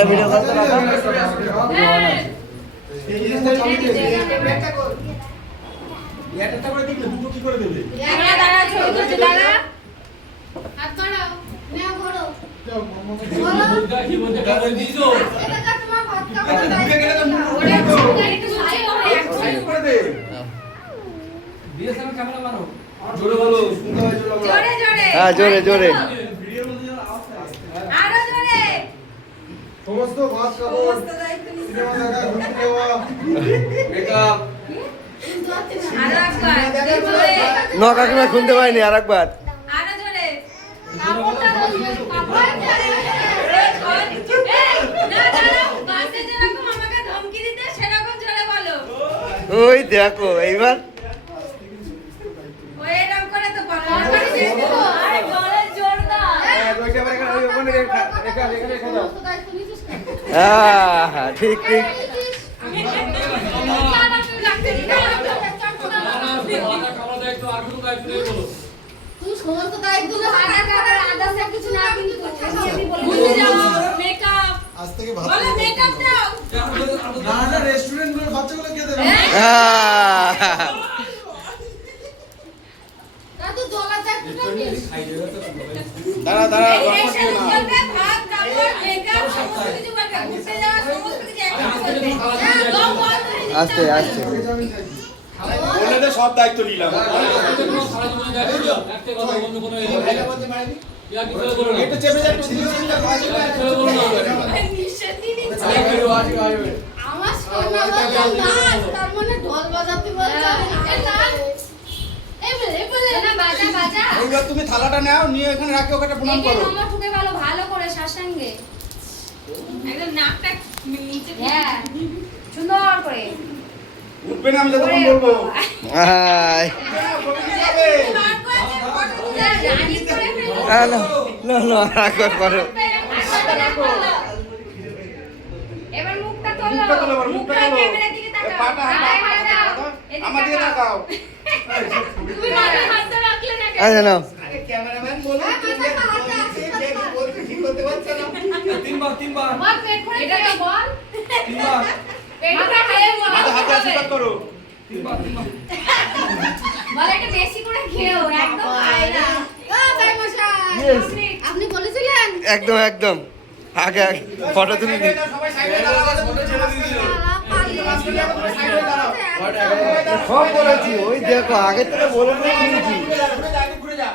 Video করতে লাগা এটা করে দেখলে দুটো কি করে দেবে ক্যামেরা দাঁড়া ছবি তুলছে দাঁড়া হাত বাড়াও না ঘোরো মুখটা কি বলতে কাজ দিছো এটা কা তোমার হাত কামড় ঢুকে গেলে তো মুখ ওরে করে একটু সাইড সাইড করে দে ডিএসএলআর ক্যামেরা মারো জোরে বলো শুনতে হয় জোরে জোরে হ্যাঁ জোরে জোরে ভিডিওর মধ্যে যেন আওয়াজ থাকে আরো জোরে সমস্ত বাস কাপড় সমস্ত দায়িত্ব নিতে সিনেমা দেখা ঘুরতে যাওয়া মেকআপ আরো একবার জোরে ন কাকিমা শুনতে পাইনি আর একবার আরো জোরে কাপড়টা কাপড় জোরে না দাঁড়াও বাসে যেরকম আমাকে ধমকি দিতে সেরকম জোরে বলো ওই দেখো এইবার ওই এরকম করে তো বলো আর দেখো আরে গলার জোর দাও ওইটা আবার এখানে ওখানে রেখে দাও হ্যাঁ ঠিক ঠিক খাবার দায়িত্ব আর কোনো দায়িত্ব নেই বলো তুমি সমস্ত দায়িত্ব না আর আদার্স কিছু না কিন্তু আমি বলে বুঝে যাও মেকআপ আজ থেকে ভাত বলো মেকআপ দাও না না রেস্টুরেন্ট গুলোর বাচ্চাগুলো কে দেবে দাদু দোলা দায়িত্বটা নিস দাঁড়া দাঁড়া এই সাথে চলবে ভাত কাপড় মেকআপ সমস্ত কিছু করবে ঘুরতে যাওয়া সমস্ত কিছু একসাথে করবে হ্যাঁ দম বল করে আস্তে আস্তে বলে দে সব দায়িত্ব নিলাম সারা জীবনে দায়িত্ব একটা কথা বন্ধ কোনো ইয়া কি করে বলো না একটু চেপে যা একটু চলে বলো না নিশ্চয় দিনি আসবে আমার সোনা নাচ তার মানে ঢোল বাজাতে বলছে এবারে না বাজা বাজা এইবার তুমি থালাটা নাও নিয়ে এখানে রাখো ওখানে প্রণাম একে করো মামা ঠুকে ভালো ভালো করে শাসাঙ্গে একদম নাকটা নিচে হ্যাঁ সুন্দর করে উঠবে না আমি যতক্ষণ বলবো আয় না না না একবার করো এবার মুখটা মুখটা তোলো, তোলো মুখটা মুখটা তোলো। ক্যামেরার দিকে তাকাও পাটা হাত দাও আমার দিকে তাকাও তুমি মাথায় হাতটা রাখলে না কেন আচ্ছা নাও আরে ক্যামেরাম্যান বলুন বলতে ঠিক করতে পারছ না তিনবার বল পেট ভরে এটা তো বল তিনবার পেট ভরে খেয়ে মনে হাতে আশীর্বাদ করো বল একটা বেশি করে খেও একদম খাই না ও ভাই মশাই Yes. আপনি বলেছিলেন একদম একদম আগে ফটো তুলে নি সবাই সাইডে দাঁড়াও ফটো ছেড়ে দিয়েছিল সাইডে দাঁড়াও সব বলেছি ওই দেখো আগে থেকে বলে দিয়েছি ঘুরে যা ঘুরে যা